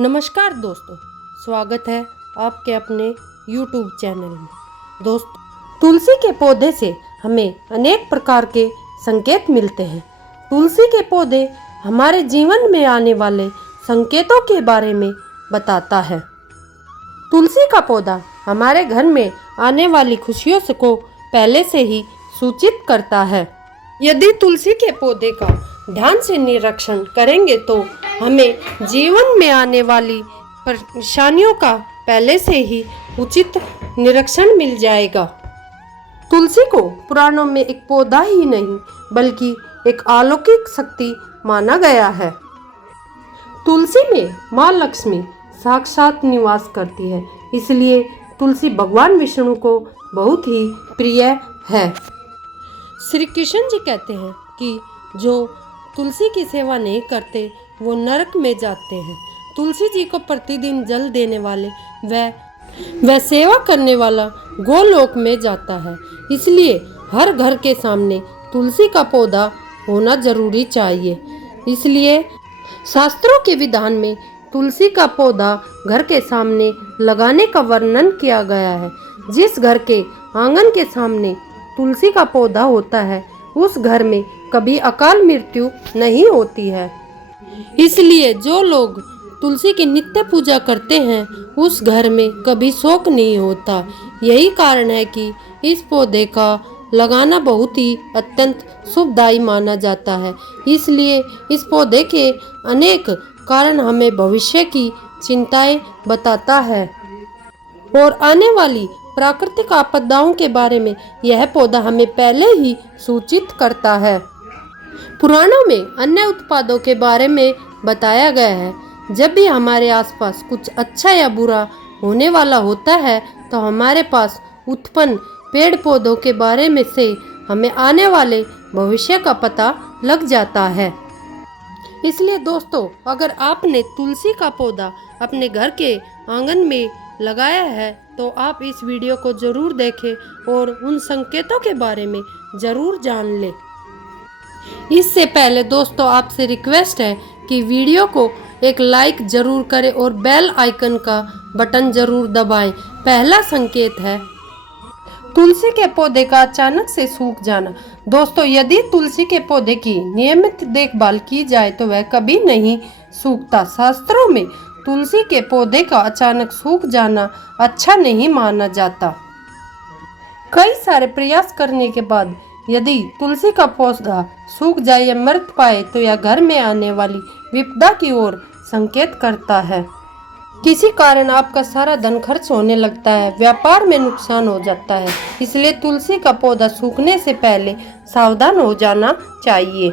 नमस्कार दोस्तों, स्वागत है आपके अपने YouTube चैनल में। दोस्तों, तुलसी के पौधे से हमें अनेक प्रकार के संकेत मिलते हैं। तुलसी के पौधे हमारे जीवन में आने वाले संकेतों के बारे में बताता है। तुलसी का पौधा हमारे घर में आने वाली खुशियों को पहले से ही सूचित करता है। यदि तुलसी के पौधे का ध्यान से निरीक्षण करेंगे तो हमें जीवन में आने वाली परेशानियों का पहले से ही उचित निरीक्षण मिल जाएगा। तुलसी को पुराणों में एक पौधा ही नहीं बल्कि एक अलौकिक शक्ति माना गया है। तुलसी में माँ लक्ष्मी साक्षात निवास करती है, इसलिए तुलसी भगवान विष्णु को बहुत ही प्रिय है। श्री कृष्ण जी कहते हैं कि जो तुलसी की सेवा नहीं करते वो नरक में जाते हैं। तुलसी जी को प्रतिदिन जल देने वाले वह सेवा करने वाला गोलोक में जाता है। इसलिए हर घर के सामने तुलसी का पौधा होना जरूरी चाहिए। इसलिए शास्त्रों के विधान में तुलसी का पौधा घर के सामने लगाने का वर्णन किया गया है। जिस घर के आंगन के सामने तुलसी का पौधा होता है उस घर में कभी अकाल मृत्यु नहीं होती है। इसलिए जो लोग तुलसी की नित्य पूजा करते हैं उस घर में कभी शोक नहीं होता। यही कारण है कि इस पौधे का लगाना बहुत ही अत्यंत शुभदायी माना जाता है। इसलिए इस पौधे के अनेक कारण हमें भविष्य की चिंताएं बताता है और आने वाली प्राकृतिक आपदाओं के बारे में यह पौधा हमें पहले ही सूचित करता है। पुराणों में अन्य उत्पादों के बारे में बताया गया है। जब भी हमारे आसपास कुछ अच्छा या बुरा होने वाला होता है तो हमारे पास उत्पन्न पेड़ पौधों के बारे में से हमें आने वाले भविष्य का पता लग जाता है। इसलिए दोस्तों, अगर आपने तुलसी का पौधा अपने घर के आंगन में लगाया है तो आप इस वीडियो को जरूर देखें और उन संकेतों के बारे में जरूर जान लें। इससे पहले दोस्तों, आपसे रिक्वेस्ट है कि वीडियो को एक लाइक जरूर करें और बेल आइकन का बटन जरूर दबाएं। पहला संकेत है तुलसी के पौधे का अचानक से सूख जाना। दोस्तों, यदि तुलसी के पौधे की नियमित देखभाल की जाए तो वह कभी नहीं सूखता। शास्त्रों में तुलसी के पौधे का अचानक सूख जाना अच्छा नहीं माना जाता। कई सारे प्रयास करने के बाद यदि तुलसी का पौधा सूख जाए या मर पाए तो यह घर में आने वाली विपदा की ओर संकेत करता है। किसी कारण आपका सारा धन खर्च होने लगता है, व्यापार में नुकसान हो जाता है। इसलिए तुलसी का पौधा सूखने से पहले सावधान हो जाना चाहिए।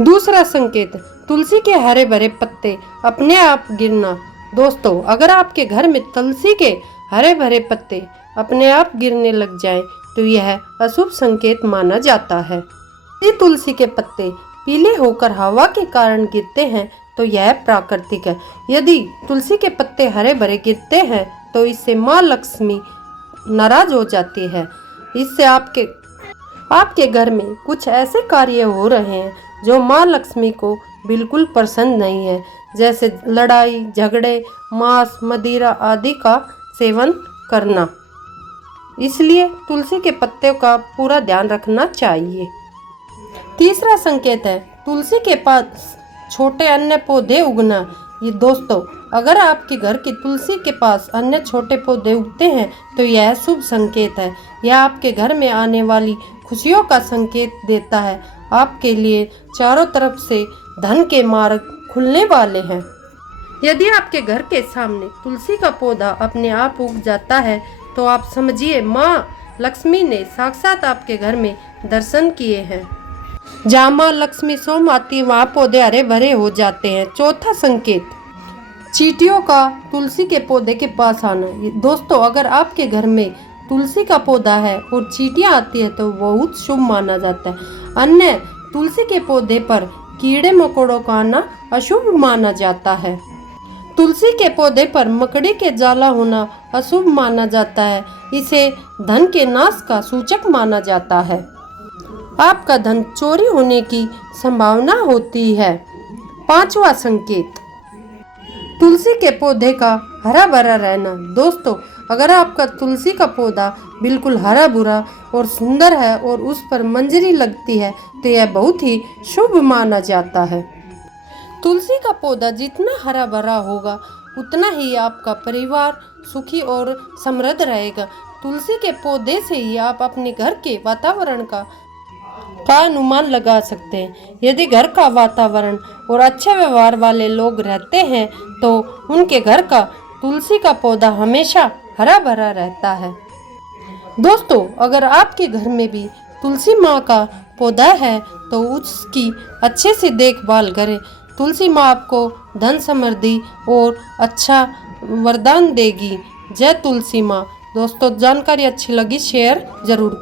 दूसरा संकेत, तुलसी के हरे भरे पत्ते अपने आप गिरना। दोस्तों, अगर आपके घर में तुलसी के हरे भरे पत्ते अपने आप गिरने लग जाएं तो यह अशुभ संकेत माना जाता है। यदि तुलसी के पत्ते पीले होकर हवा के कारण गिरते हैं तो यह प्राकृतिक है। यदि तुलसी के पत्ते हरे भरे गिरते हैं तो इससे माँ लक्ष्मी नाराज हो जाती है। इससे आपके घर में कुछ ऐसे कार्य हो रहे हैं जो माँ लक्ष्मी को बिल्कुल पसंद नहीं है, जैसे लड़ाई झगड़े, मांस मदिरा आदि का सेवन करना। इसलिए तुलसी के पत्ते का पूरा ध्यान रखना चाहिए। तीसरा संकेत है तुलसी के पास छोटे अन्य पौधे उगना। ये दोस्तों, अगर आपके घर की तुलसी के पास अन्य छोटे पौधे उगते हैं तो यह शुभ संकेत है। यह आपके घर में आने वाली खुशियों का संकेत देता है। आपके लिए चारों तरफ से धन के मार्ग खुलने वाले हैं। यदि आपके घर के सामने तुलसी का पौधा अपने आप उग जाता है तो आप समझिए माँ लक्ष्मी ने साक्षात आपके घर में दर्शन किए हैं। जहाँ माँ लक्ष्मी सोम आती है वहाँ पौधे हरे भरे हो जाते हैं। चौथा संकेत, चींटियों का तुलसी के पौधे के पास आना। दोस्तों, अगर आपके घर में तुलसी का पौधा है और चींटियाँ आती है तो बहुत शुभ माना जाता है। अन्य तुलसी के पौधे पर कीड़े मकोड़ों का आना अशुभ माना जाता है। तुलसी के पौधे पर मकड़ी के जाला होना अशुभ माना जाता है। इसे धन के नाश का सूचक माना जाता है। आपका धन चोरी होने की संभावना होती है। पांचवा संकेत, तुलसी तुलसी के पौधे का हरा भरा रहना। दोस्तों, अगर आपका तुलसी का पौधा बिल्कुल हरा भरा और सुंदर है और उस पर मंजरी लगती है तो यह बहुत ही शुभ माना जाता है। तुलसी का पौधा जितना हरा भरा होगा उतना ही आपका परिवार सुखी और समृद्ध रहेगा। तुलसी के पौधे से ही आप अपने घर के वातावरण का अनुमान लगा सकते हैं। यदि घर का वातावरण और अच्छे व्यवहार वाले लोग रहते हैं तो उनके घर का तुलसी का पौधा हमेशा हरा भरा रहता है। दोस्तों, अगर आपके घर में भी तुलसी माँ का पौधा है तो उसकी अच्छे से देखभाल करें। तुलसी माँ आपको धन समृद्धि और अच्छा वरदान देगी। जय तुलसी माँ। दोस्तों, जानकारी अच्छी लगी शेयर जरूर करें।